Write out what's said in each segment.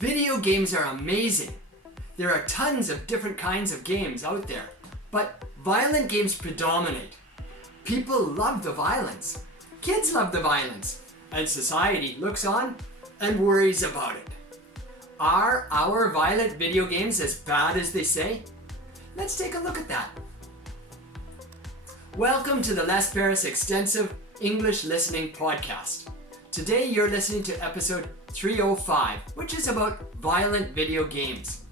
Video games are amazing. There are tons of different kinds of games out there, but violent games predominate. People love the violence. Kids love the violence. And society looks on and worries about it. Are our violent video games as bad as they say? Let's take a look at that. Welcome to the Les Paris Extensive English Listening Podcast. Today you're listening to episode 305, which is about violent video games.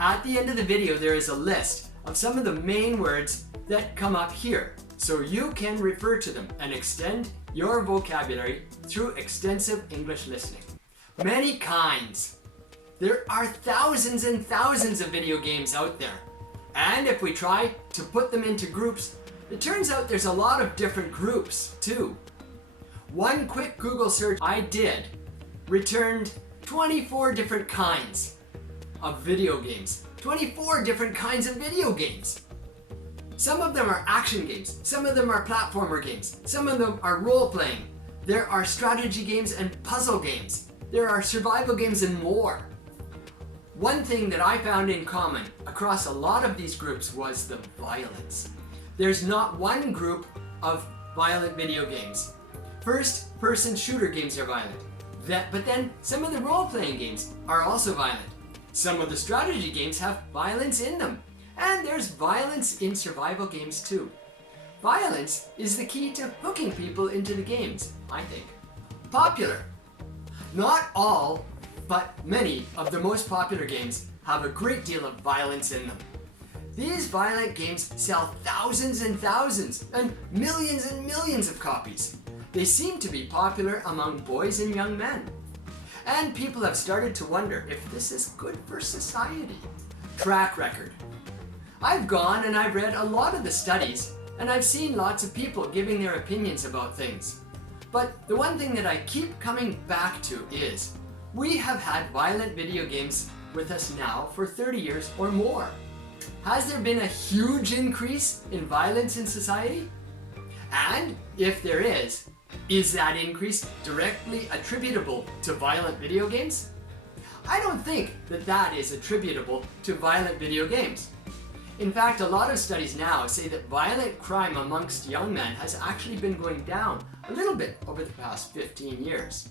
At the end of the video, there is a list of some of the main words that come up here, so you can refer to them and extend your vocabulary through extensive English listening. Many kinds. There are thousands and thousands of video games out there. And if we try to put them into groups, it turns out there's a lot of different groups too. One quick Google search I did returned 24 different kinds of video games. 24 different kinds of video games. Some of them are action games. Some of them are platformer games. Some of them are role-playing. There are strategy games and puzzle games. There are survival games and more. One thing that I found in common across a lot of these groups was the violence. There's not one group of violent video games. First-person shooter games are violent. But then some of the role-playing games are also violent. Some of the strategy games have violence in them. And there's violence in survival games too. Violence is the key to hooking people into the games, I think. Popular. Not all, but many of the most popular games have a great deal of violence in them. These violent games sell thousands and thousands and millions of copies. They seem to be popular among boys and young men. And people have started to wonder if this is good for society. Track record. I've gone and I've read a lot of the studies, and I've seen lots of people giving their opinions about things. But the one thing that I keep coming back to is, we have had violent video games with us now for 30 years or more. Has there been a huge increase in violence in society? And if there is that increase directly attributable to violent video games? I don't think that is attributable to violent video games. In fact, a lot of studies now say that violent crime amongst young men has actually been going down a little bit over the past 15 years.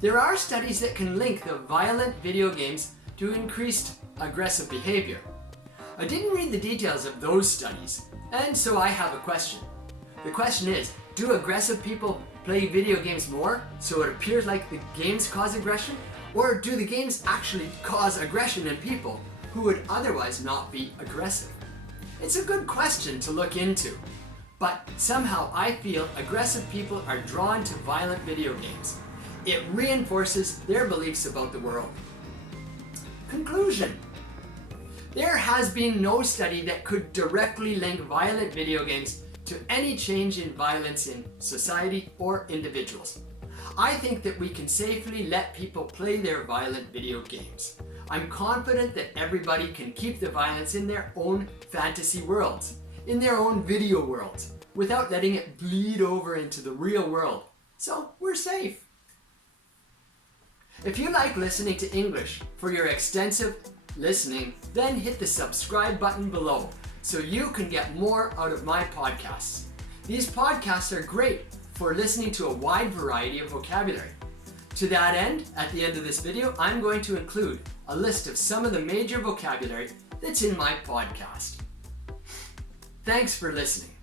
There are studies that can link the violent video games to increased aggressive behavior. I didn't read the details of those studies, and so I have a question. The question is, do aggressive people play video games more so it appears like the games cause aggression? Or do the games actually cause aggression in people who would otherwise not be aggressive? It's a good question to look into, but somehow I feel aggressive people are drawn to violent video games. It reinforces their beliefs about the world. Conclusion. There has been no study that could directly link violent video games to any change in violence in society or individuals. I think that we can safely let people play their violent video games. I'm confident that everybody can keep the violence in their own fantasy worlds, in their own video worlds, without letting it bleed over into the real world. So we're safe. If you like listening to English for your extensive listening, then hit the subscribe button below so you can get more out of my podcasts. These podcasts are great for listening to a wide variety of vocabulary. To that end, at the end of this video, I'm going to include a list of some of the major vocabulary that's in my podcast. Thanks for listening.